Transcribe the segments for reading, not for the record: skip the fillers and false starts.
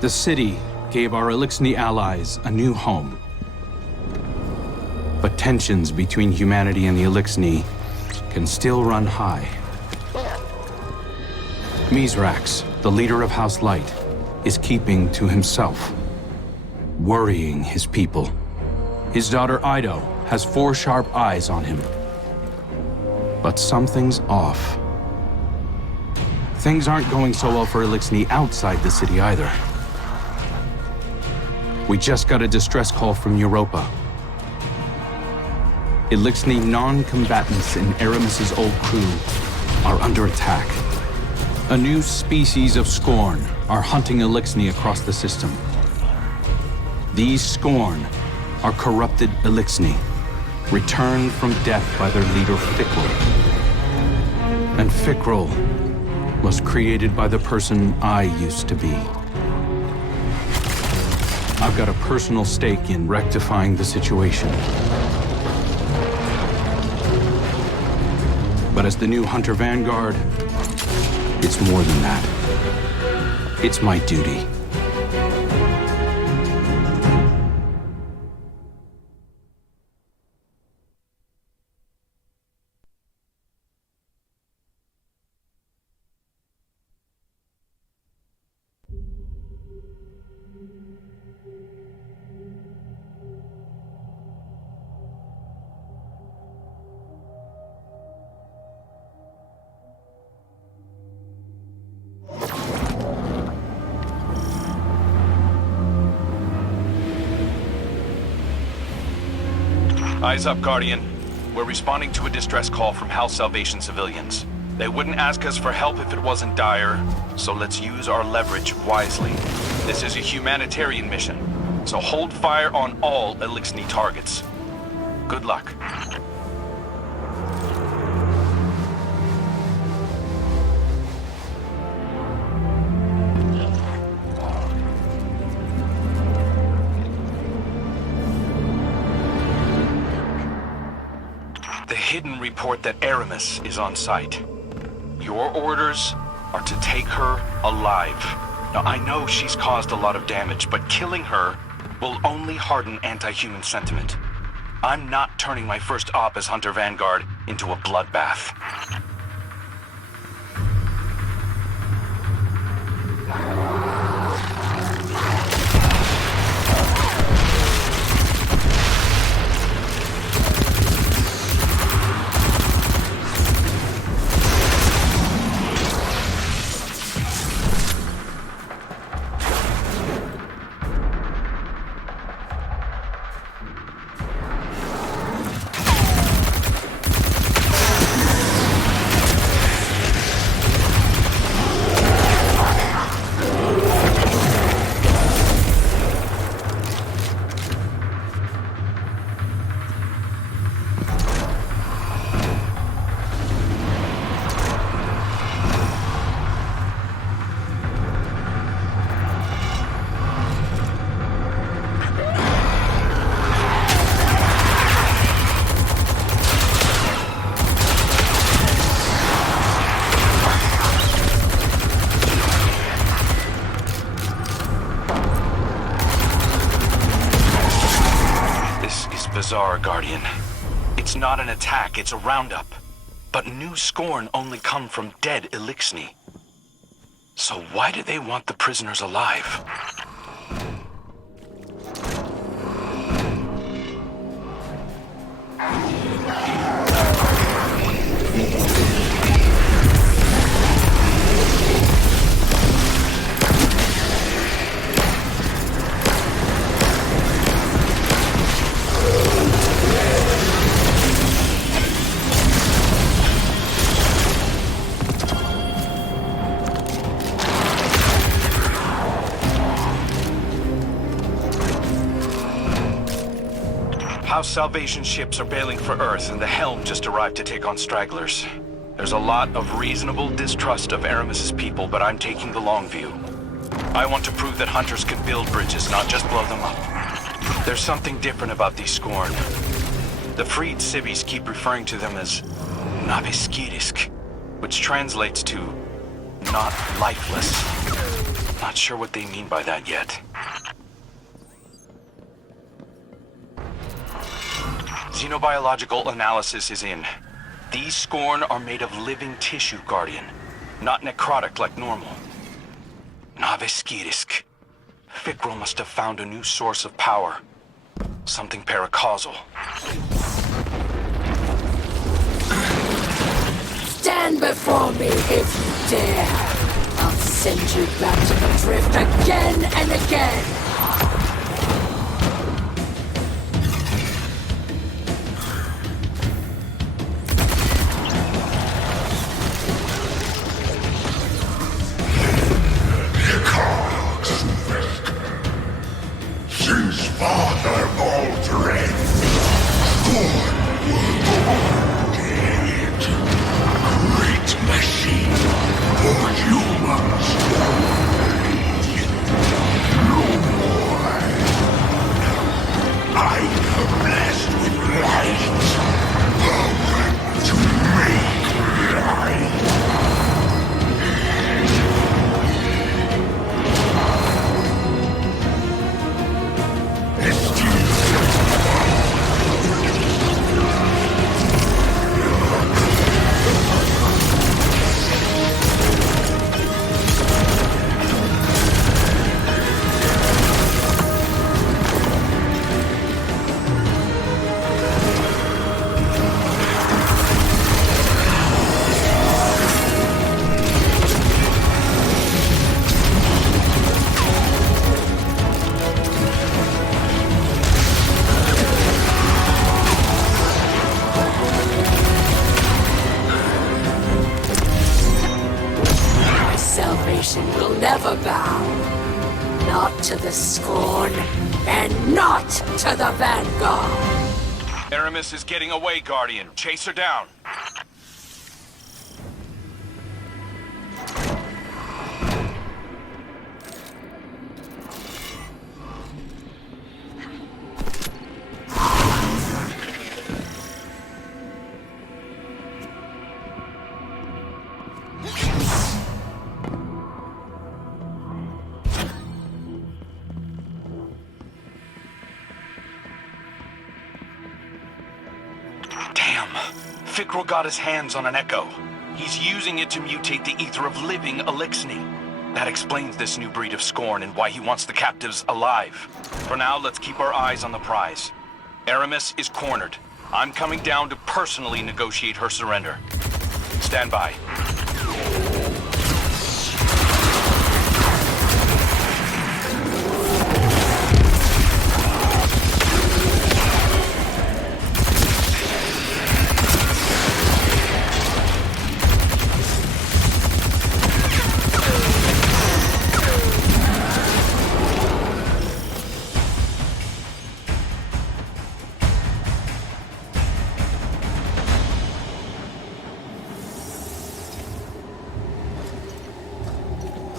The city gave our Eliksni allies a new home. But tensions between humanity and the Eliksni can still run high. Mithrax, the leader of House Light, is keeping to himself, worrying his people. His daughter Eido has 4 sharp eyes on him. But something's off. Things aren't going so well for Eliksni outside the city either. We just got a distress call from Europa. Eliksni non-combatants in Eramis' old crew are under attack. A new species of Scorn are hunting Eliksni across the system. These Scorn are corrupted Eliksni, returned from death by their leader Fikrul. And Fikrul was created by the person I used to be. I've got a personal stake in rectifying the situation. But as the new Hunter Vanguard, it's more than that. It's my duty. Eyes up, Guardian. We're responding to a distress call from House Salvation civilians. They wouldn't ask us for help if it wasn't dire, so let's use our leverage wisely. This is a humanitarian mission, so hold fire on all Eliksni targets. Good luck. Hidden report that Eramis is on site. Your orders are to take her alive. Now, I know she's caused a lot of damage, but killing her will only harden anti-human sentiment. I'm not turning my first op as Hunter Vanguard into a bloodbath. Bizarre, Guardian. It's not an attack, it's a roundup. But new Scorn only come from dead Eliksni. So why do they want the prisoners alive? House Salvation ships are bailing for Earth, and the H.E.L.M just arrived to take on stragglers. There's a lot of reasonable distrust of Eramis' people, but I'm taking the long view. I want to prove that hunters can build bridges, not just blow them up. There's something different about these Scorn. The freed civvies keep referring to them as Na-Veskirisk, which translates to not lifeless. Not sure what they mean by that yet. Xenobiological analysis is in. These Scorn are made of living tissue, Guardian. Not necrotic like normal. Na-Veskirisk. Fikrul must have found a new source of power. Something paracausal. Stand before me if you dare. I'll send you back to the drift again and again. Since Father altering, Scorn will dead. Great machine for humans. No more. I am blessed with light. Power to make light. Will never bow. Not to the Scorn, and not to the Vanguard. Eramis is getting away, Guardian. Chase her down. Fikrul got his hands on an echo. He's using it to mutate the ether of living Eliksni. That explains this new breed of Scorn and why he wants the captives alive. For now, let's keep our eyes on the prize. Eramis is cornered. I'm coming down to personally negotiate her surrender. Stand by.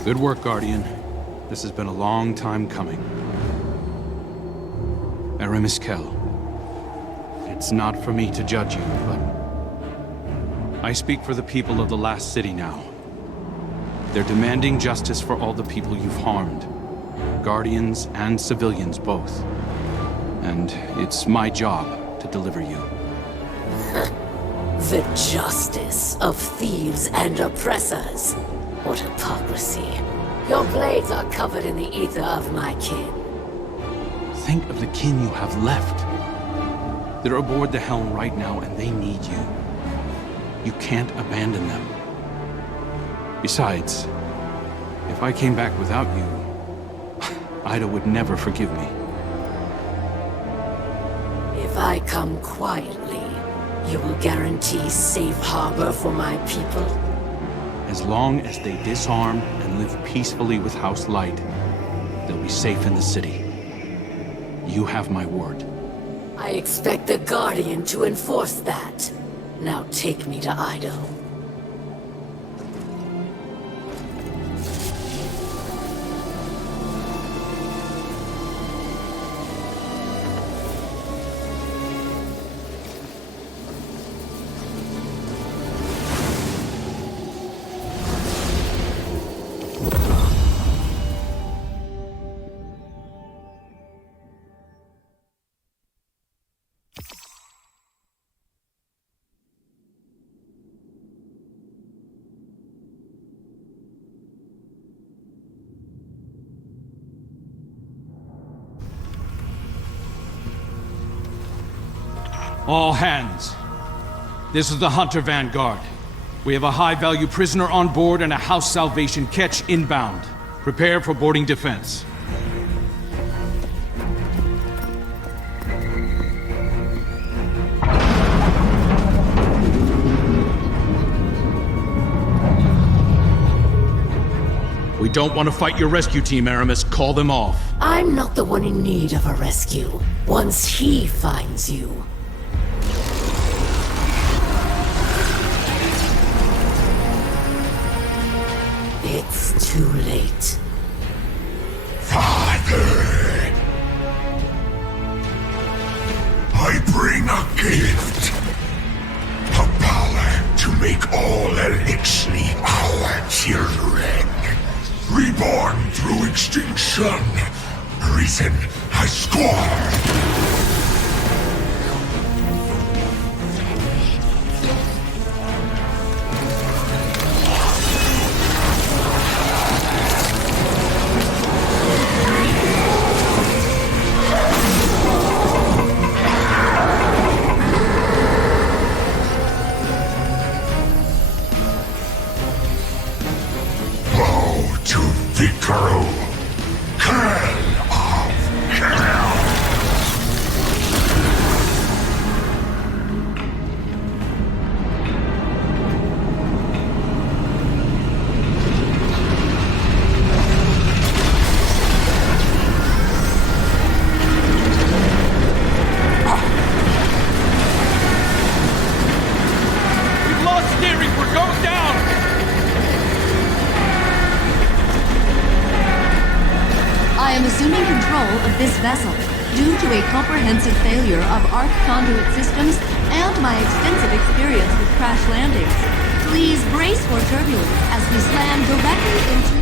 Good work, Guardian. This has been a long time coming. Eramis H.E.L.M. It's not for me to judge you, but I speak for the people of the last city now. They're demanding justice for all the people you've harmed. Guardians and civilians both. And it's my job to deliver you. The justice of thieves and oppressors. What hypocrisy. Your blades are covered in the ether of my kin. Think of the kin you have left. They're aboard the H.E.L.M. right now, and they need you. You can't abandon them. Besides, if I came back without you, Eido would never forgive me. If I come quietly, you will guarantee safe harbor for my people? As long as they disarm and live peacefully with House Light, they'll be safe in the city. You have my word. I expect the Guardian to enforce that. Now take me to Eido. All hands. This is the Hunter Vanguard. We have a high-value prisoner on board and a house salvation catch inbound. Prepare for boarding defense. We don't want to fight your rescue team, Eramis. Call them off. I'm not the one in need of a rescue. Once he finds you. It's too late. Father! I bring a gift. A power to make all Eliksni our children. Reborn through extinction. Risen as scorn. Fikrul, H.E.L.M of H.E.L M. We've lost steering. We're going down. I am assuming control of this vessel due to a comprehensive failure of arc conduit systems and my extensive experience with crash landings. Please brace for turbulence as we slam directly into...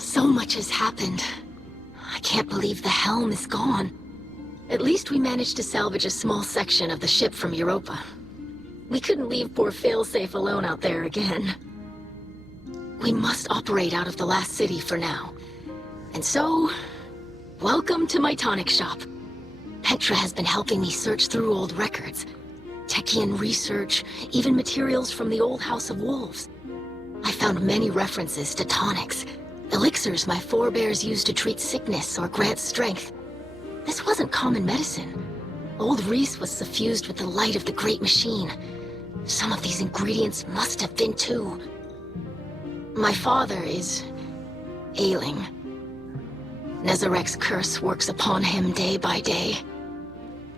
So much has happened. I can't believe the H.E.L.M is gone. At least we managed to salvage a small section of the ship from Europa. We couldn't leave poor Failsafe alone out there again. We must operate out of the last city for now. And so, welcome to my Tonic shop. Petra has been helping me search through old records. Techian research, even materials from the old House of Wolves. I found many references to tonics. Elixirs my forebears used to treat sickness or grant strength. This wasn't common medicine. Old Reese was suffused with the light of the Great Machine. Some of these ingredients must have been too. My father is... ailing. Nezarec's curse works upon him day by day.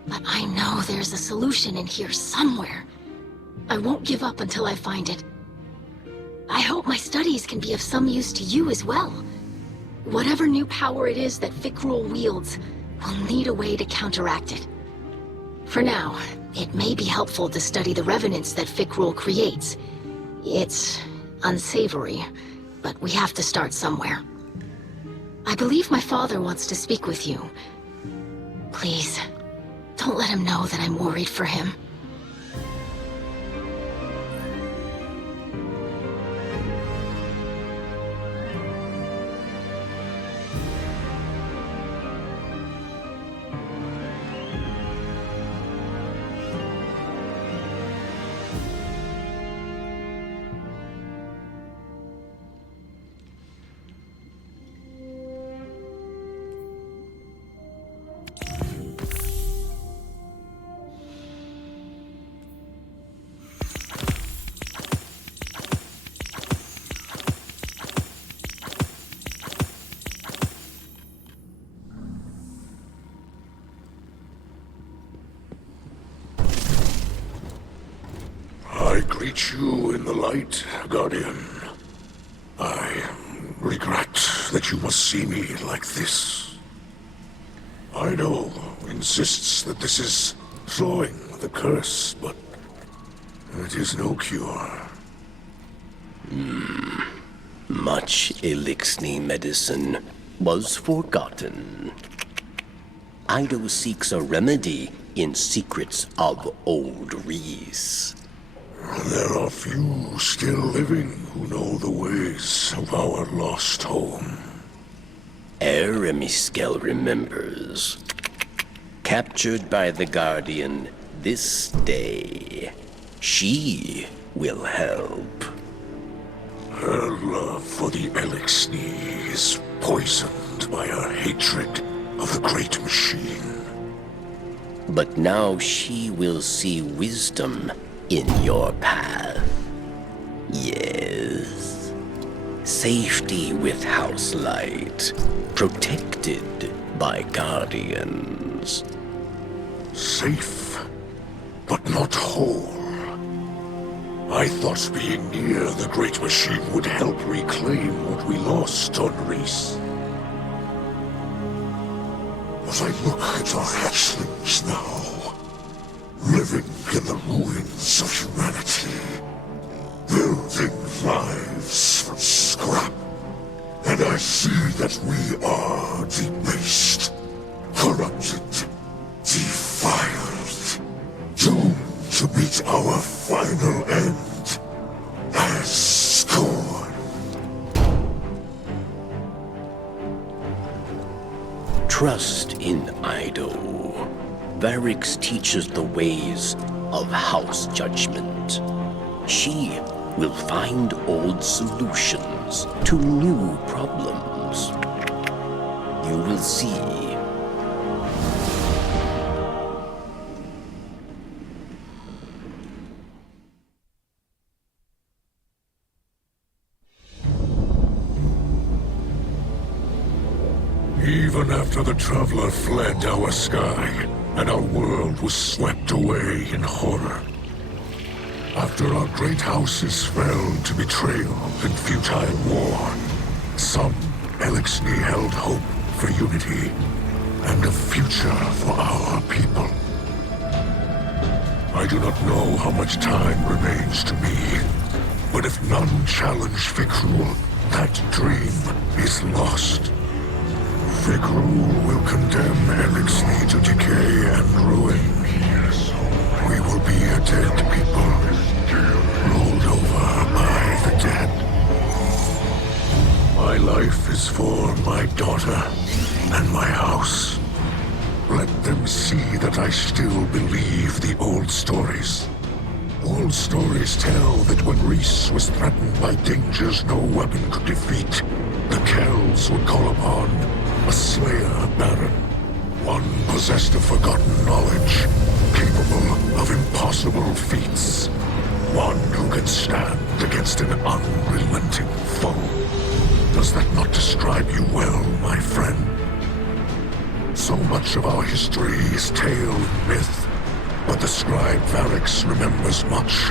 But I know there's a solution in here somewhere. I won't give up until I find it. I hope my studies can be of some use to you as well. Whatever new power it is that Fikrul wields, we'll need a way to counteract it. For now, it may be helpful to study the revenants that Fikrul creates. It's unsavory, but we have to start somewhere. I believe my father wants to speak with you. Please, don't let him know that I'm worried for him. greet you in the light, Guardian. I regret that you must see me like this. Eido insists that this is throwing the curse, but it is no cure. Much Eliksni medicine was forgotten. Eido seeks a remedy in secrets of old Reese. There are few still living who know the ways of our lost home. Eramis remembers. Captured by the Guardian this day, she will help. Her love for the Eliksni is poisoned by her hatred of the Great Machine. But now she will see wisdom in your path. Yes. Safety with house light, protected by guardians. Safe, but not whole. I thought being near the Great Machine would help reclaim what we lost on Reese. But I look at our hatchlings now, living in the ruins of humanity, building lives from scrap, and I see that we are debased, corrupted, defiled, doomed to meet our final end as scorn. Trust in Eido. Variks teaches the ways of house judgment. She will find old solutions to new problems. You will see. Even after the Traveler fled our sky, and our world was swept away in horror. After our great houses fell to betrayal and futile war, some Eliksni held hope for unity and a future for our people. I do not know how much time remains to me, but if none challenge Fikrul, that dream is lost. Fikrul will condemn Eliksni to decay and ruin. We will be a dead people, ruled over by the dead. My life is for my daughter and my house. Let them see that I still believe the old stories. Old stories tell that when Reese was threatened by dangers no weapon could defeat, the H.E.L.s would call upon a Slayer Baron, one possessed of forgotten knowledge, capable of impossible feats, one who can stand against an unrelenting foe. Does that not describe you well, my friend? So much of our history is tale and myth, but the scribe Variks remembers much.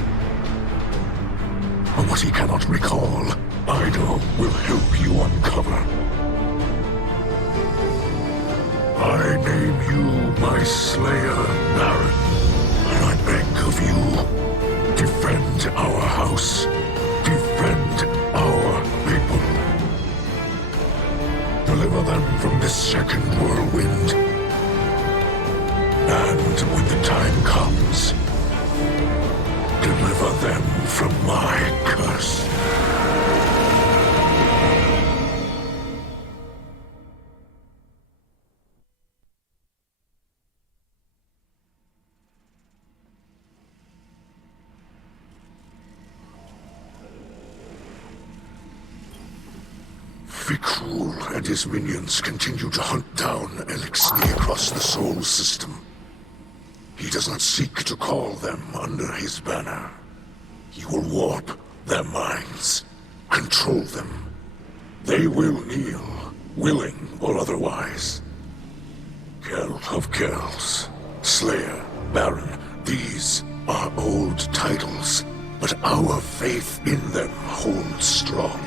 And what he cannot recall, Eido will help you uncover. I name you my Slayer Baron, and I beg of you, defend our house, defend our people. Deliver them from this second whirlwind. And when the time comes, deliver them from my curse. Fikrul and his minions continue to hunt down Eliksni across the Soul System. He does not seek to call them under his banner. He will warp their minds, control them. They will kneel, willing or otherwise. H.E.L. of H.E.L.s, Slayer, Baron, these are old titles, but our faith in them holds strong.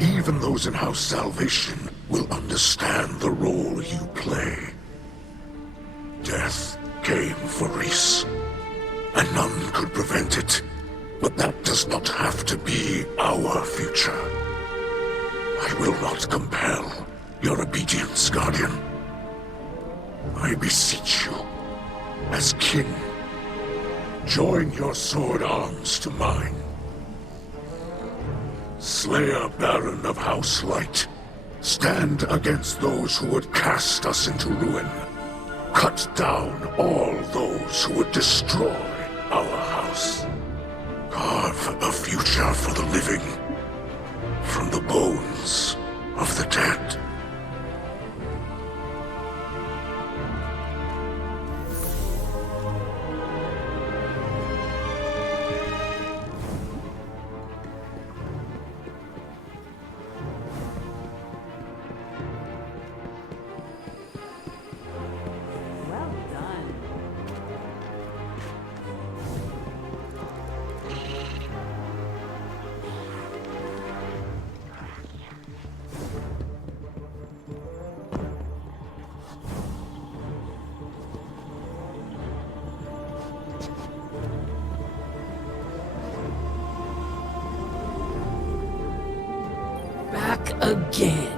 Even those in House Salvation will understand the role you play. Death came for Reese, and none could prevent it. But that does not have to be our future. I will not compel your obedience, Guardian. I beseech you, as kin, join your sword arms to mine. Slayer Baron of House Light, stand against those who would cast us into ruin. Cut down all those who would destroy our house. Carve a future for the living from the bones of the dead. Again.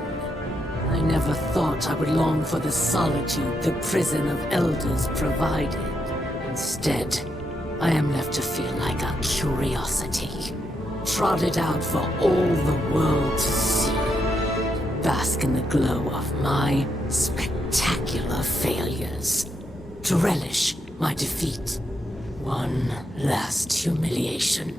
I never thought I would long for the solitude the prison of elders provided. Instead, I am left to feel like a curiosity, trotted out for all the world to see, to bask in the glow of my spectacular failures, to relish my defeat. One last humiliation.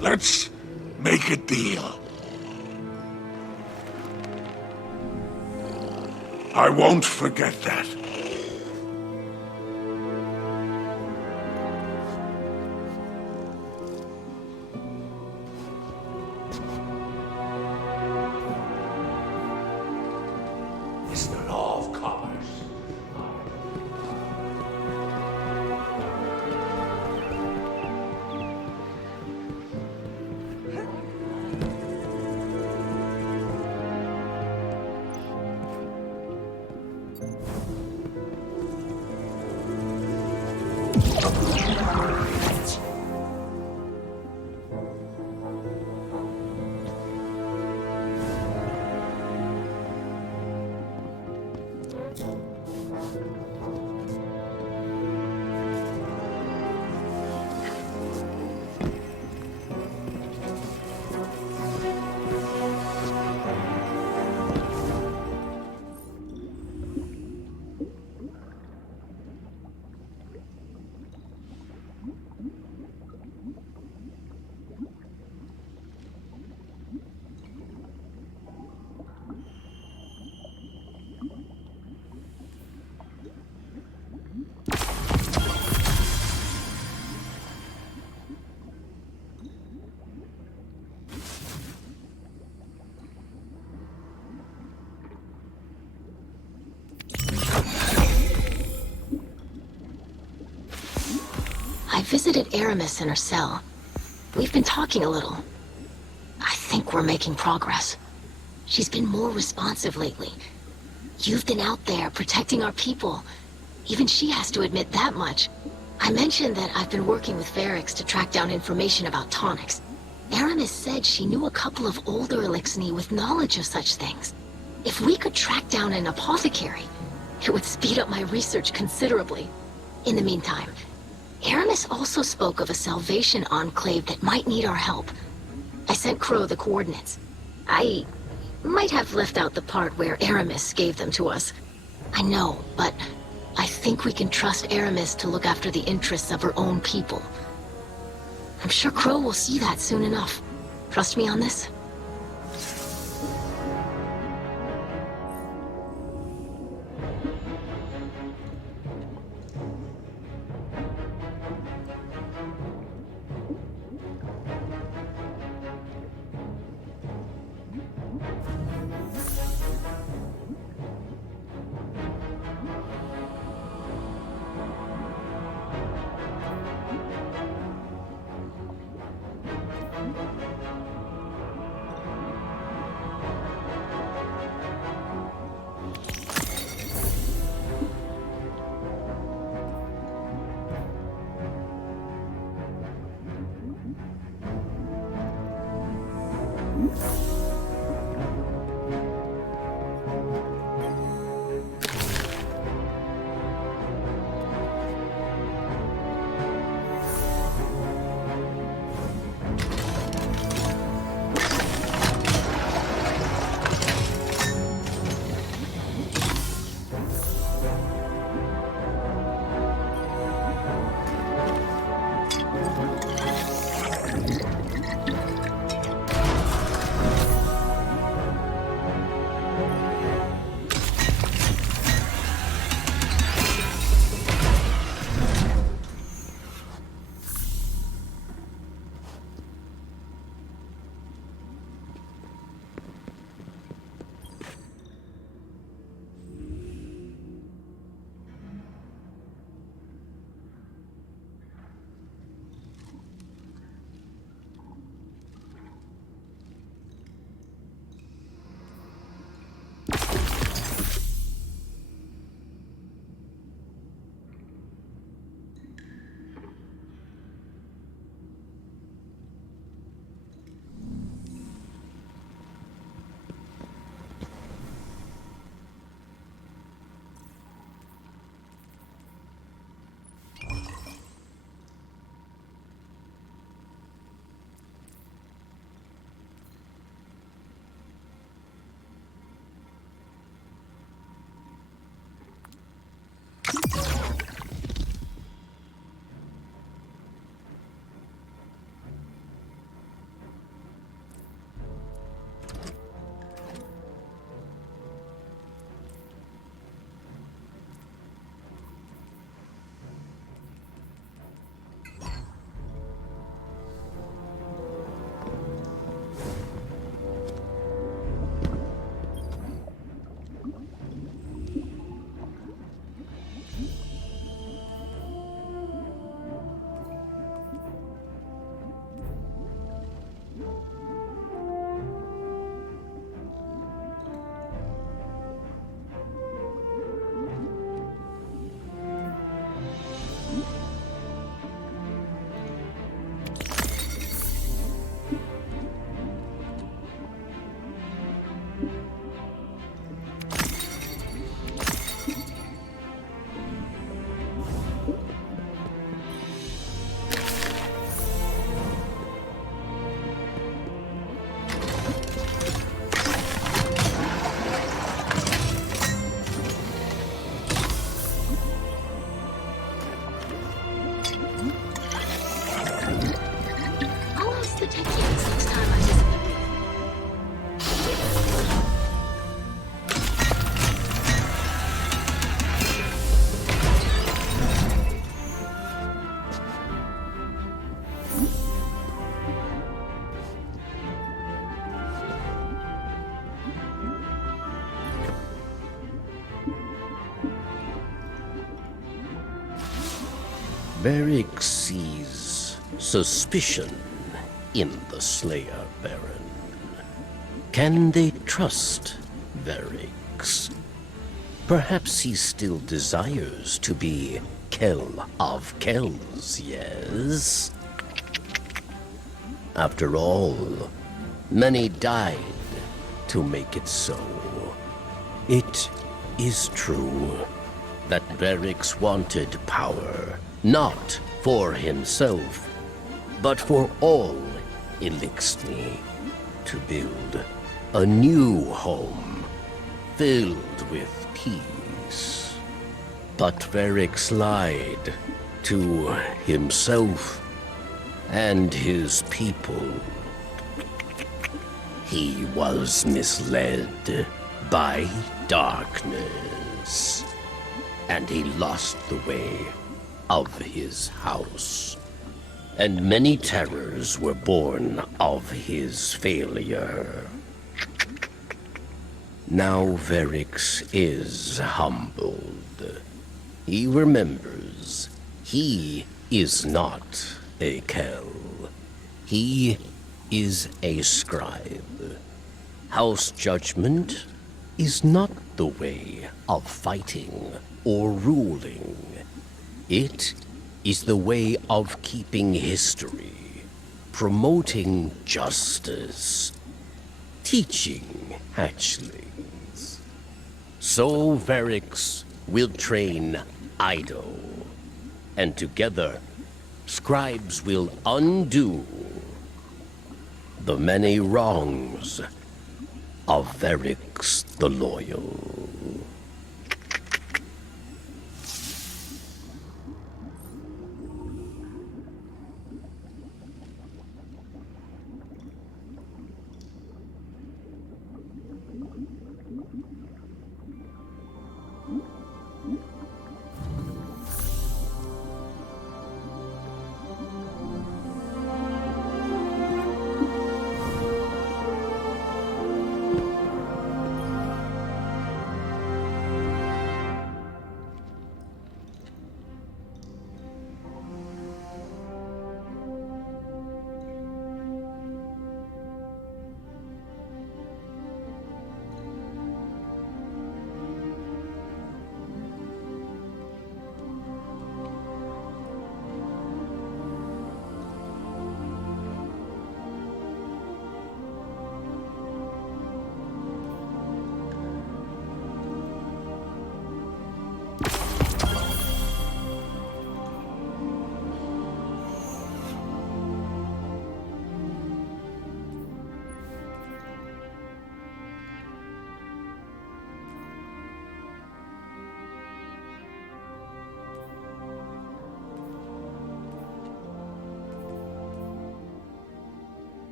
Let's make a deal. I won't forget that. It's the law of commerce. I visited Eramis in her cell. We've been talking a little. I think we're making progress. She's been more responsive lately. You've been out there protecting our people. Even she has to admit that much. I mentioned that I've been working with Variks to track down information about tonics. Eramis said she knew a couple of older Eliksni with knowledge of such things. If we could track down an apothecary, it would speed up my research considerably. In the meantime, Eramis also spoke of a Salvation Enclave that might need our help. I sent Crow the coordinates. I might have left out the part where Eramis gave them to us. I know, but I think we can trust Eramis to look after the interests of her own people. I'm sure Crow will see that soon enough. Trust me on this? Variks sees suspicion in the Slayer Baron. Can they trust Variks? Perhaps he still desires to be H.E.L.M of Kells, yes? After all, many died to make it so. It is true that Variks wanted power, not for himself, but for all Eliksni, to build a new home filled with peace. But Variks lied to himself and his people. He was misled by darkness, and he lost the way of his house. And many terrors were born of his failure. Now Variks is humbled. He remembers he is not a H.E.L.M. He is a scribe. House judgment is not the way of fighting or ruling. It is the way of keeping history, promoting justice, teaching hatchlings. So Variks will train Eido, and together, scribes will undo the many wrongs of Variks the Loyal.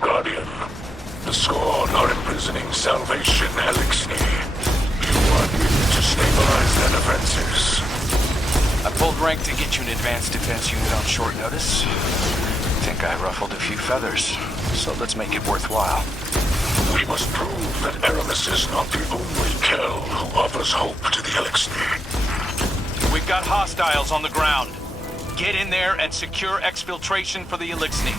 Guardian, the Scorn are imprisoning Salvation Eliksni. You are needed to stabilize their defenses. I pulled rank to get you an advanced defense unit on short notice. Think I ruffled a few feathers, so let's make it worthwhile. We must prove that Eramis is not the only H.E.L.M who offers hope to the Eliksni. We've got hostiles on the ground. Get in there and secure exfiltration for the Eliksni.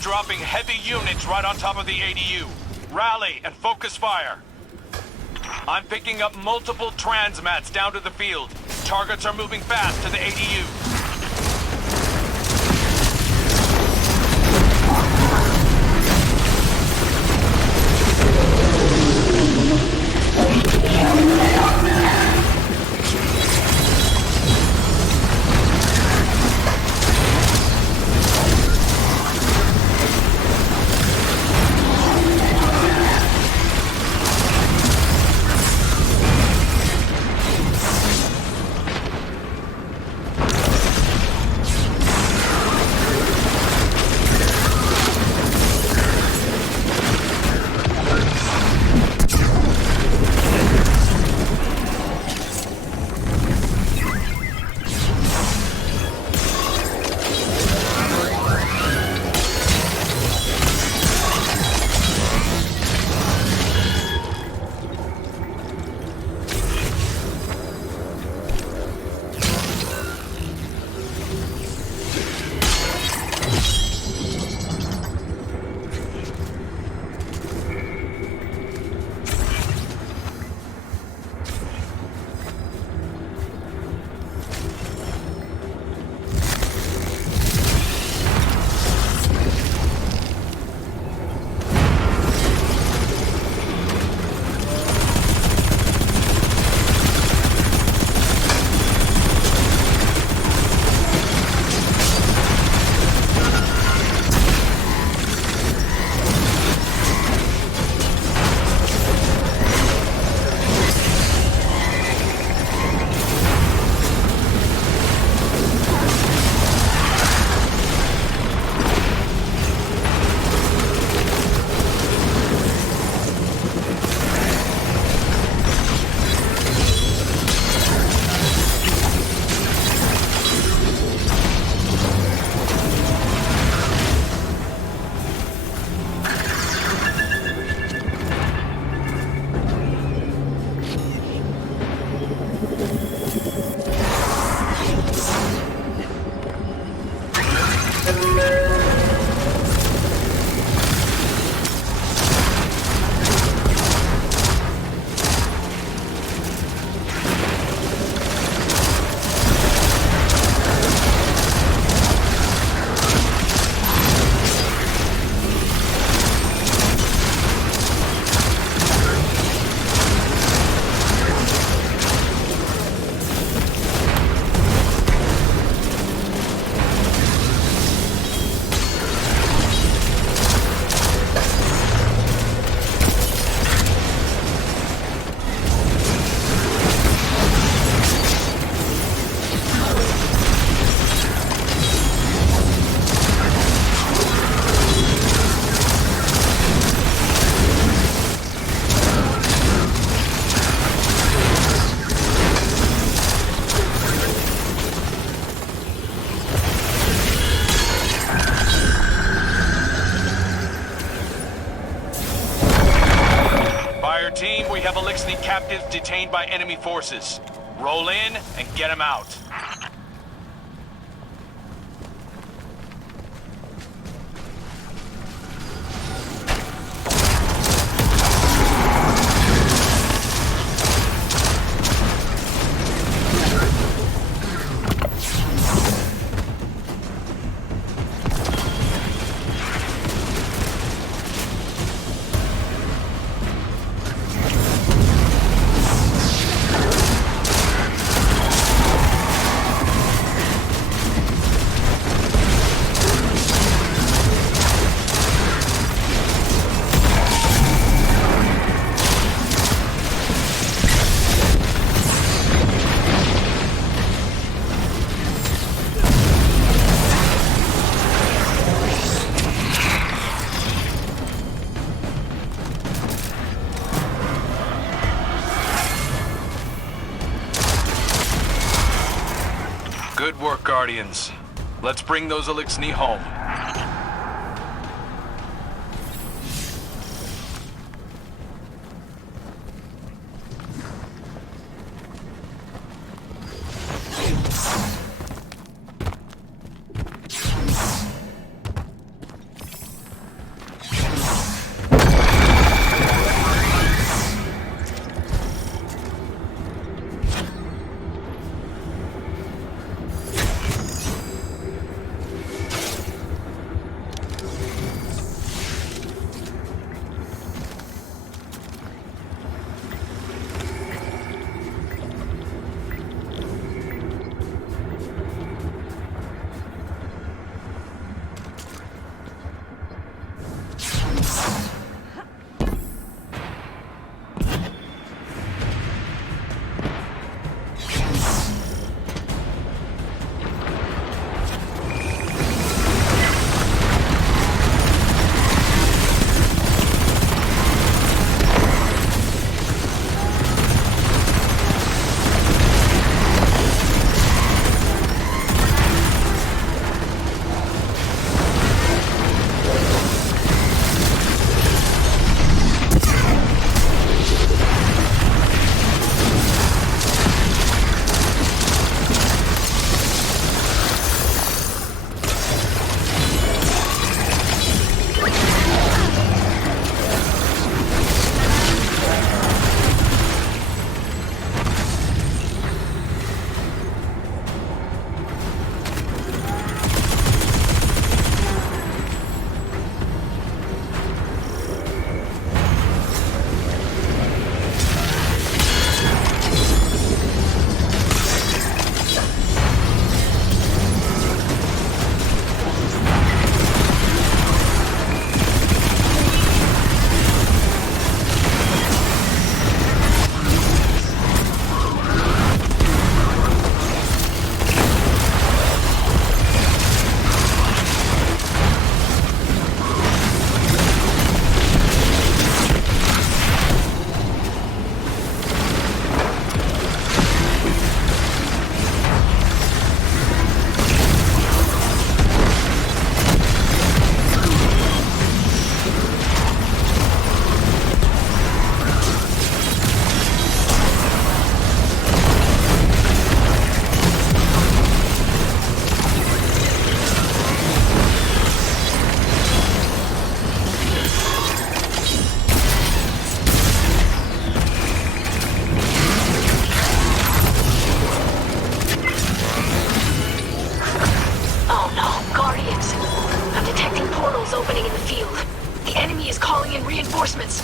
dropping heavy units right on top of the ADU. Rally and focus fire. I'm picking up multiple transmats down to the field. Targets are moving fast to the ADU. Team, we have Eliksni captives detained by enemy forces. Roll in and get them out. Good work, Guardians. Let's bring those Eliksni home. happening in the field. The enemy is calling in reinforcements.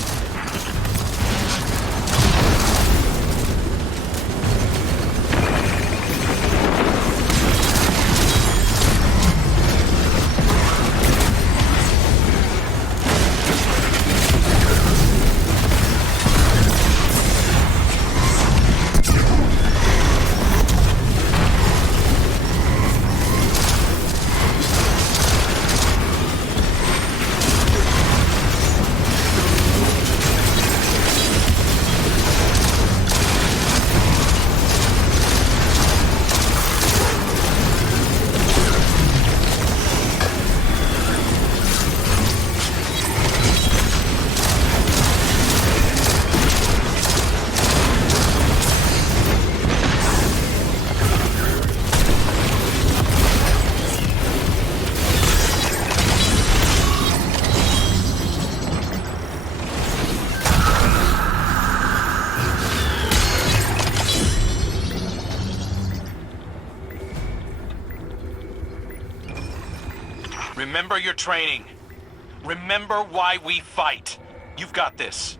Remember your training. Remember why we fight. You've got this.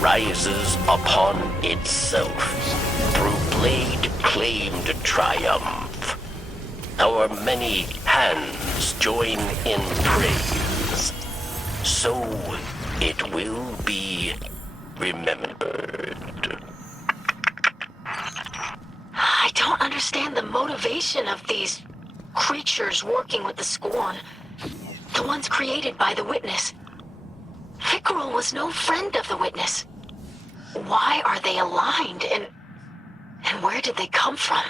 Rises upon itself through blade-claimed triumph. Our many hands join in praise, so it will be remembered. I don't understand the motivation of these creatures working with the Scorn. The ones created by the Witness. Fikrul was no friend of the Witness. Why are they aligned, and where did they come from?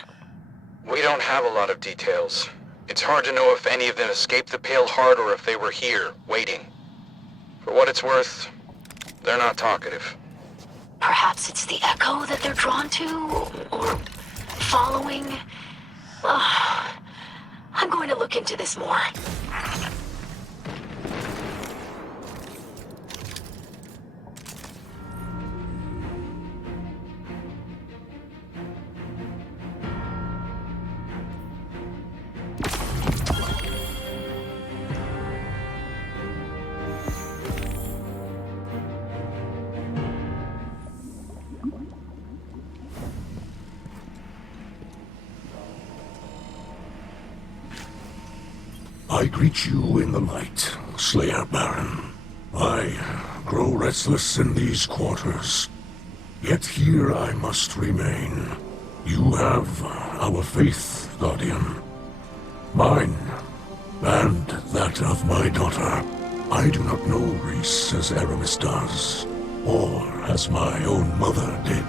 We don't have a lot of details. It's hard to know if any of them escaped the Pale Heart or if they were here, waiting. For what it's worth, they're not talkative. Perhaps it's the echo that they're drawn to, or following. I'm going to look into this more. I greet you in the light, Slayer Baron. I grow restless in these quarters. Yet here I must remain. You have our faith, Guardian. Mine, and that of my daughter. I do not know Reese as Eramis does, or as my own mother did.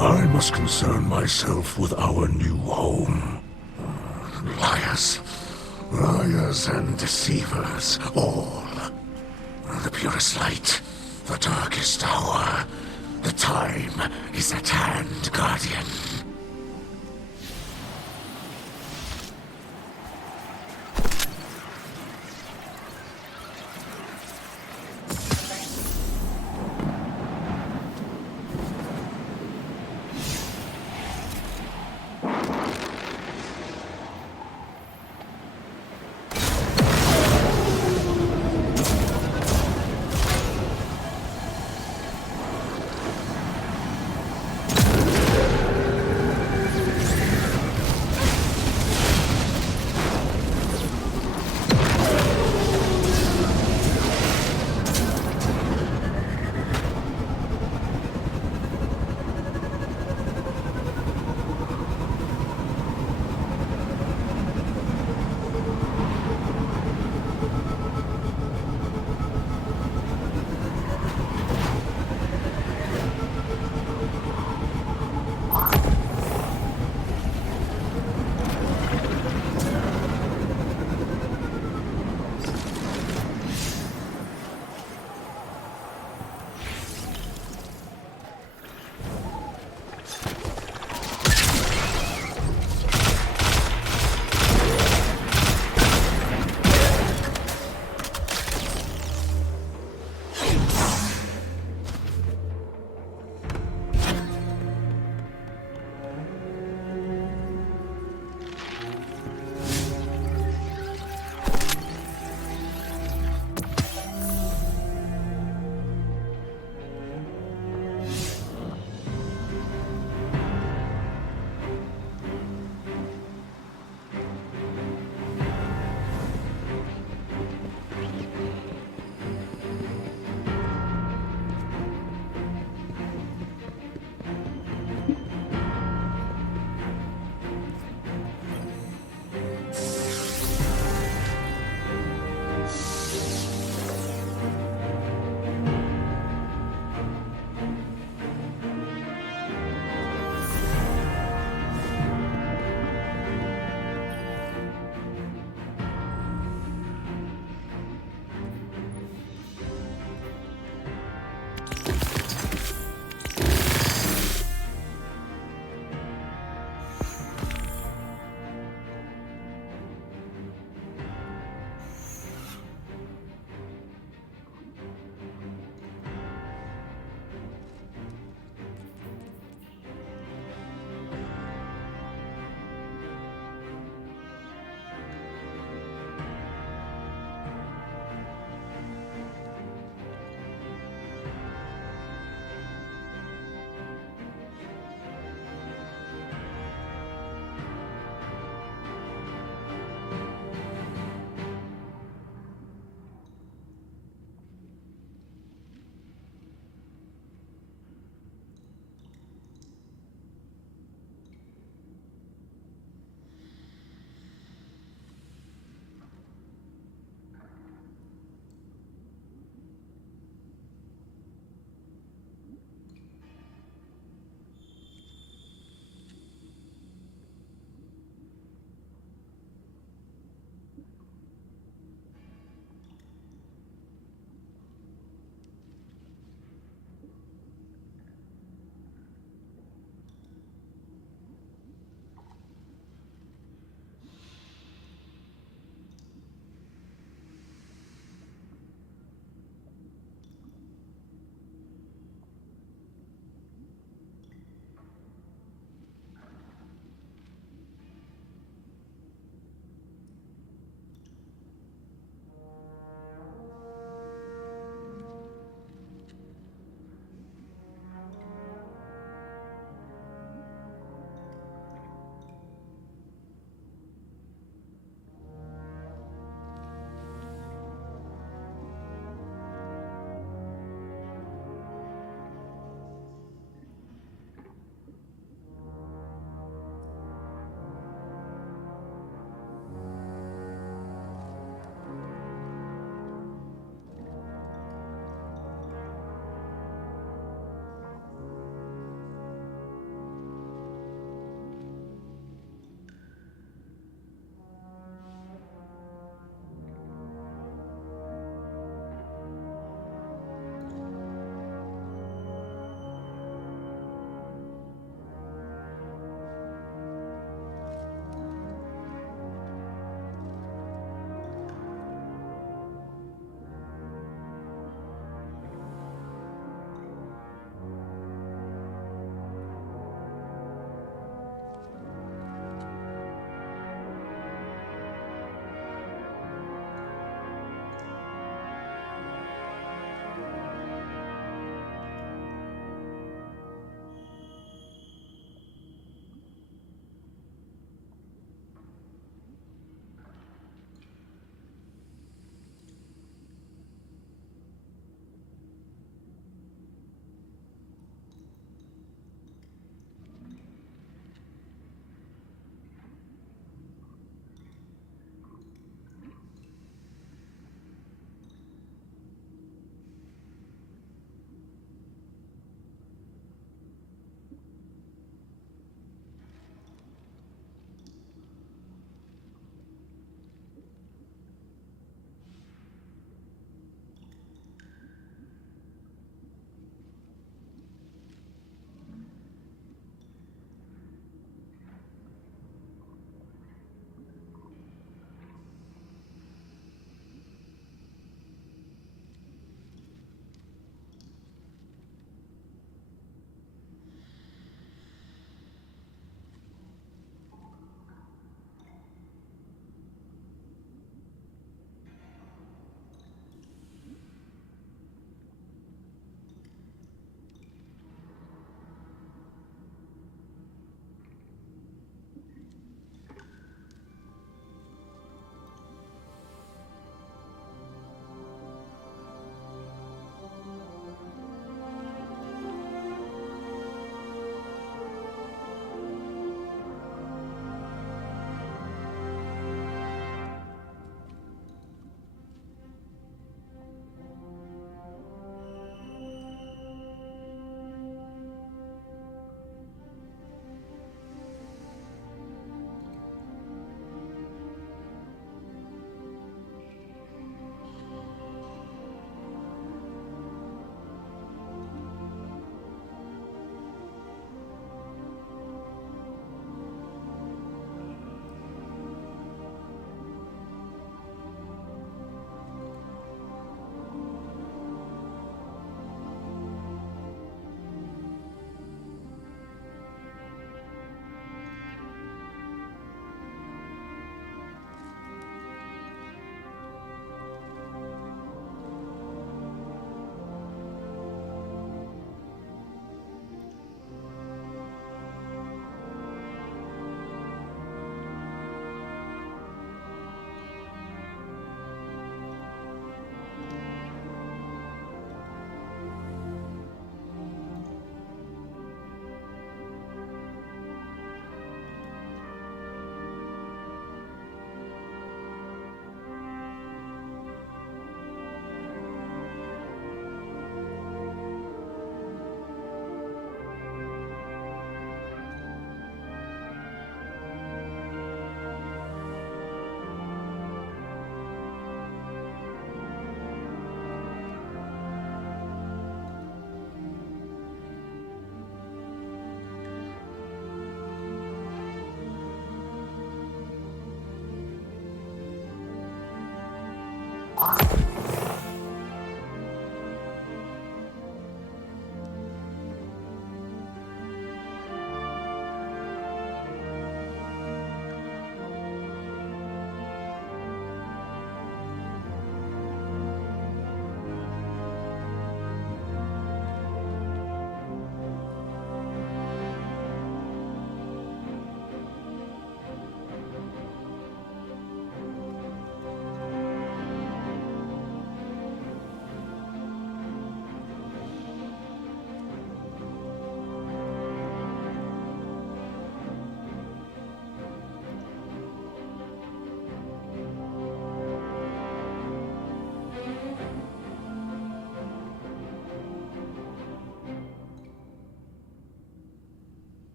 I must concern myself with our new home. Liars and deceivers, all. purest light, the darkest hour. The time is at hand, Guardian.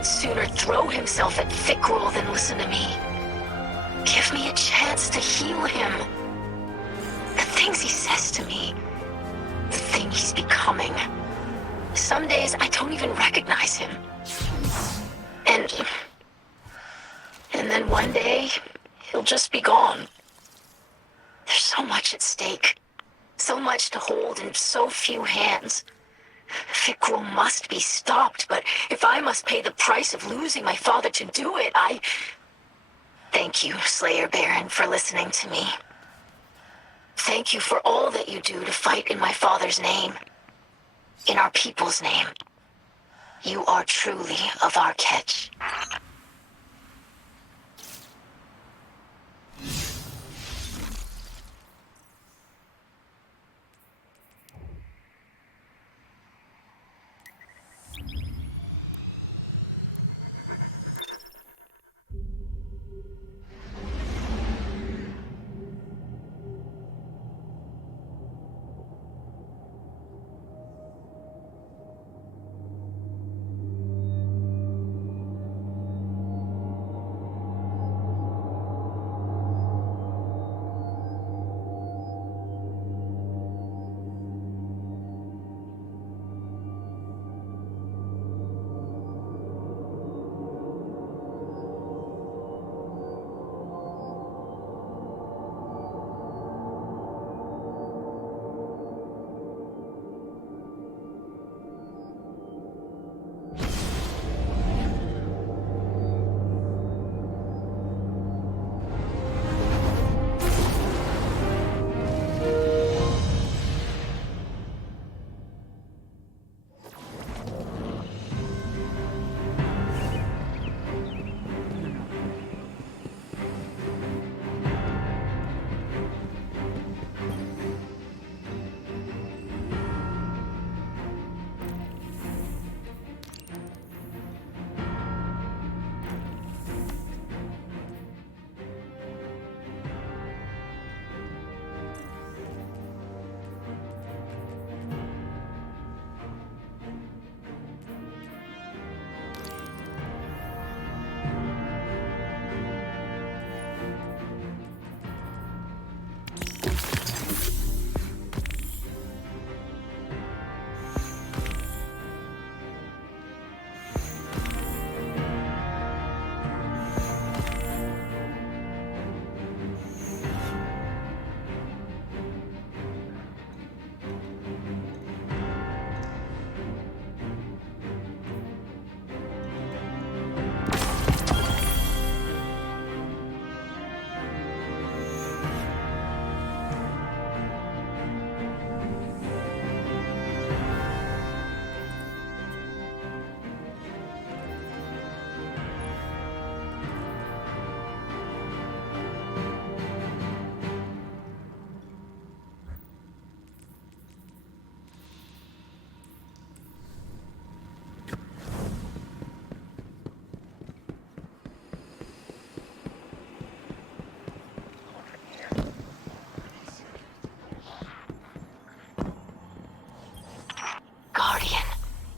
would sooner throw himself at Fikrul than listen to me. Give me a chance to heal him. The things he says to me, the thing he's becoming. Some days I don't even recognize him. And then one day, he'll just be gone. There's so much at stake. So much to hold in so few hands. Fikrul must be stopped, but if I must pay the price of losing my father to do it, Thank you, Slayer Baron, for listening to me. Thank you for all that you do to fight in my father's name. In our people's name. You are truly of our catch.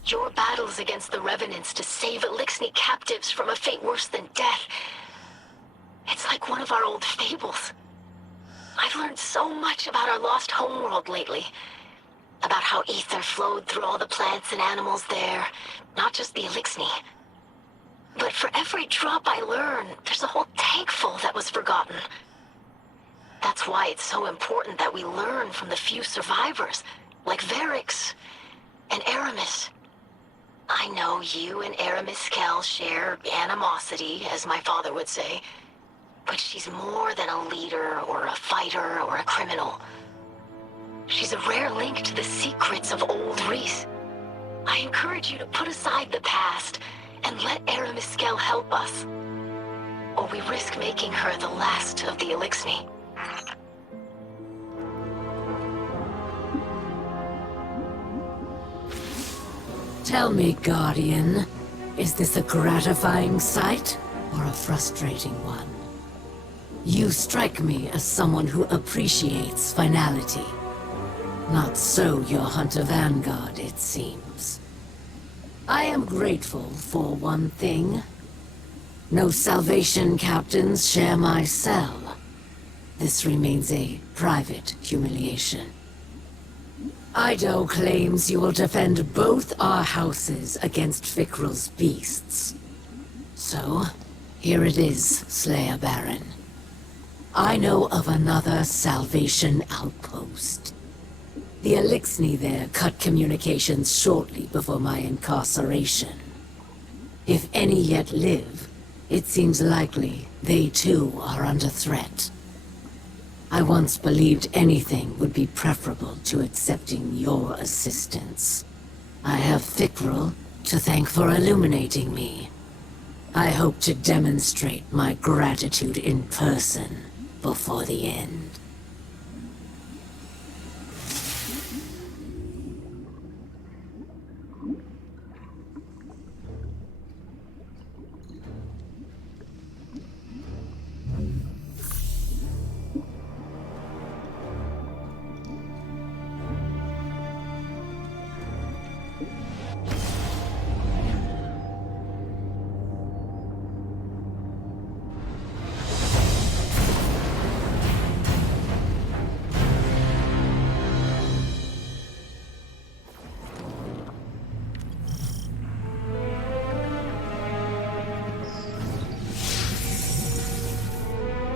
Your battles against the Revenants to save Eliksni captives from a fate worse than death. It's like one of our old fables. I've learned so much about our lost homeworld lately. About how ether flowed through all the plants and animals there, not just the Eliksni. But for every drop I learn, there's a whole tank full that was forgotten. That's why it's so important that we learn from the few survivors, like Variks and Eramis. I know you and Eramis share animosity, as my father would say, but she's more than a leader or a fighter or a criminal. She's a rare link to the secrets of old Reese. I encourage you to put aside the past and let Eramis help us, or we risk making her the last of the Eliksni. Tell me, Guardian, is this a gratifying sight or a frustrating one? You strike me as someone who appreciates finality. Not so your hunter Vanguard, it seems. I am grateful for one thing. No Salvation captains share my cell. This remains a private humiliation. Eido claims you will defend both our houses against Fikrul's beasts. So, here it is, Slayer Baron. I know of another Salvation outpost. The Eliksni there cut communications shortly before my incarceration. If any yet live, it seems likely they too are under threat. I once believed anything would be preferable to accepting your assistance. I have Fikrul to thank for illuminating me. I hope to demonstrate my gratitude in person before the end.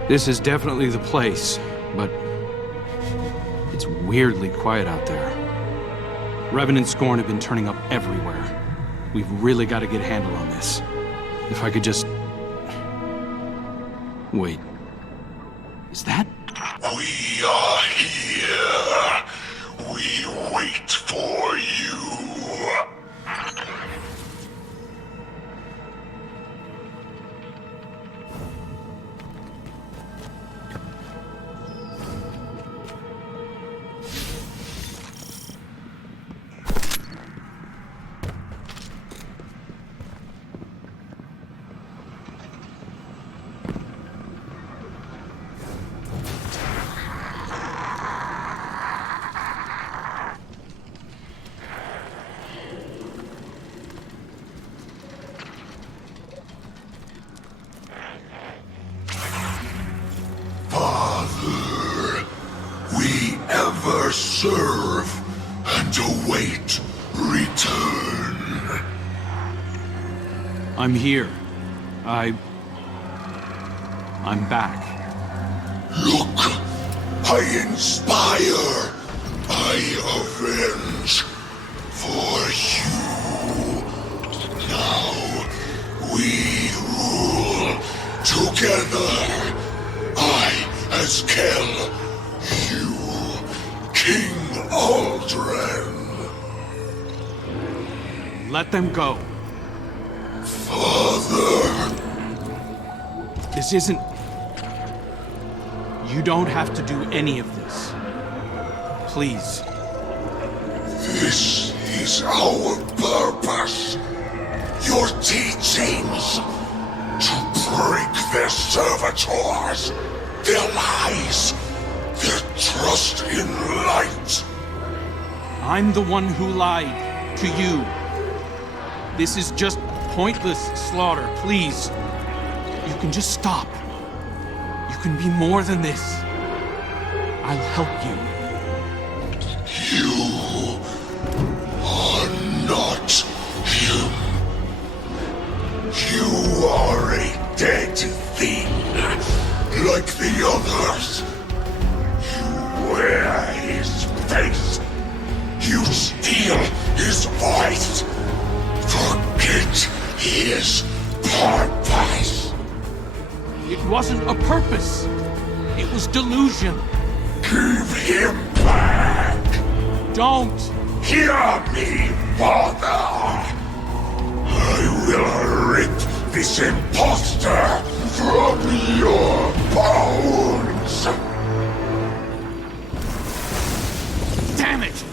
This is definitely the place, but it's weirdly quiet out there. Revenant and Scorn have been turning up everywhere. We've really got to get a handle on this. If I could just... Wait. Is that... We are here. We wait for you. Serve and await return. I'm here. I'm back. Look, I inspire, I avenge for you. Now we rule together. I as H.E.L.M, you King Aldren. Let them go. Father. This isn't... You don't have to do any of this. Please. This is our purpose. Your teachings. To break their servitors, their lies, their trust in light. I'm the one who lied to you. This is just pointless slaughter, please. You can just stop. You can be more than this. I'll help you. You are not him. You are a dead thing, like the others. You wear his face. You steal his voice. Forget his purpose. It wasn't a purpose. It was delusion. Give him back. Don't. Hear me, Father. I will rip this imposter from your bones. Damn it!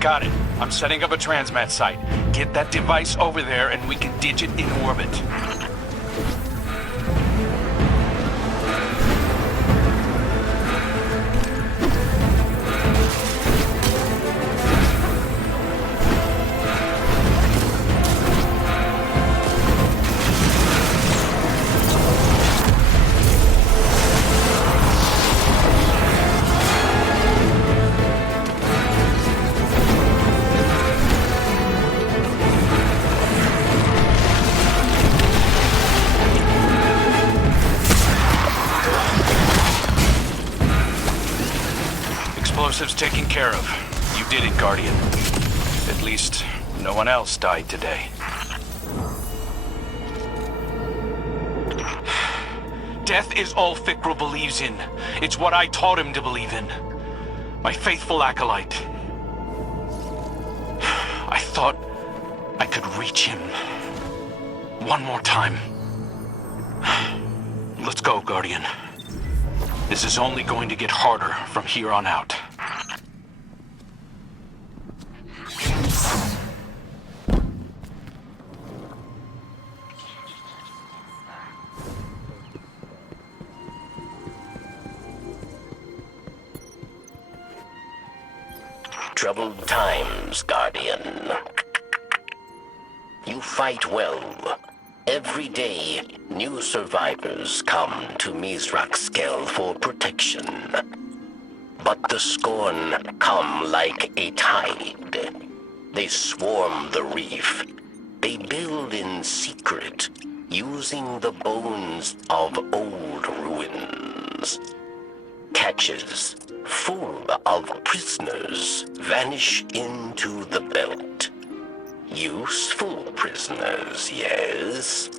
Got it. I'm setting up a transmat site. Get that device over there and we can ditch it in orbit. Explosives taken care of. You did it, Guardian. At least, no one else died today. Death is all Fikrul believes in. It's what I taught him to believe in. My faithful acolyte. thought I could reach him one more time. Let's go, Guardian. This is only going to get harder from here on out. Troubled times, Guardian. You fight well. Every day, new survivors come to Mithrax for protection. But the Scorn come like a tide. They swarm the reef. They build in secret, using the bones of old ruins. Catches full of prisoners vanish into the belt. Useful prisoners, yes.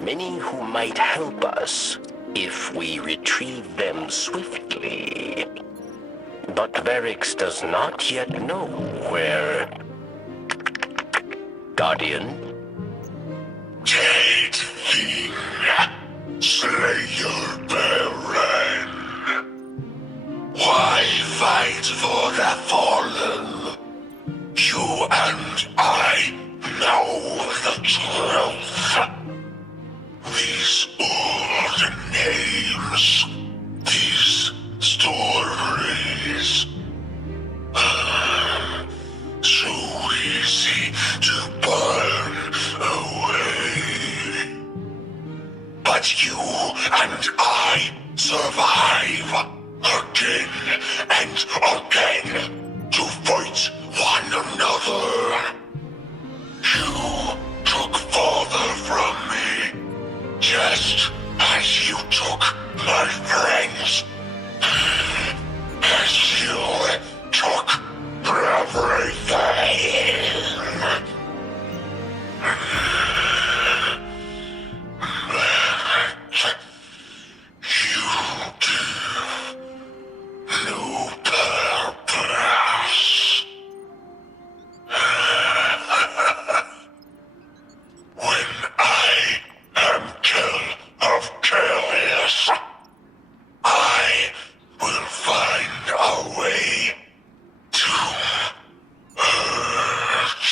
Many who might help us if we retrieve them swiftly. But Variks does not yet know where... Guardian? Jade Thing, Slayer Baron. Why fight for the fallen? You and I know the truth. These old names, these stories, so easy to burn away. But you and I survive again and again to fight one another. You took father from me, just as you took my friends. As you took everything. You give no purpose. When I am H.E.L.M of Chaos, I will find a way to hurt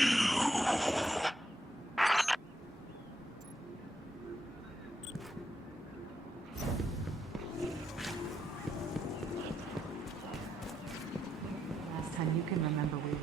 you. Last time you can remember, we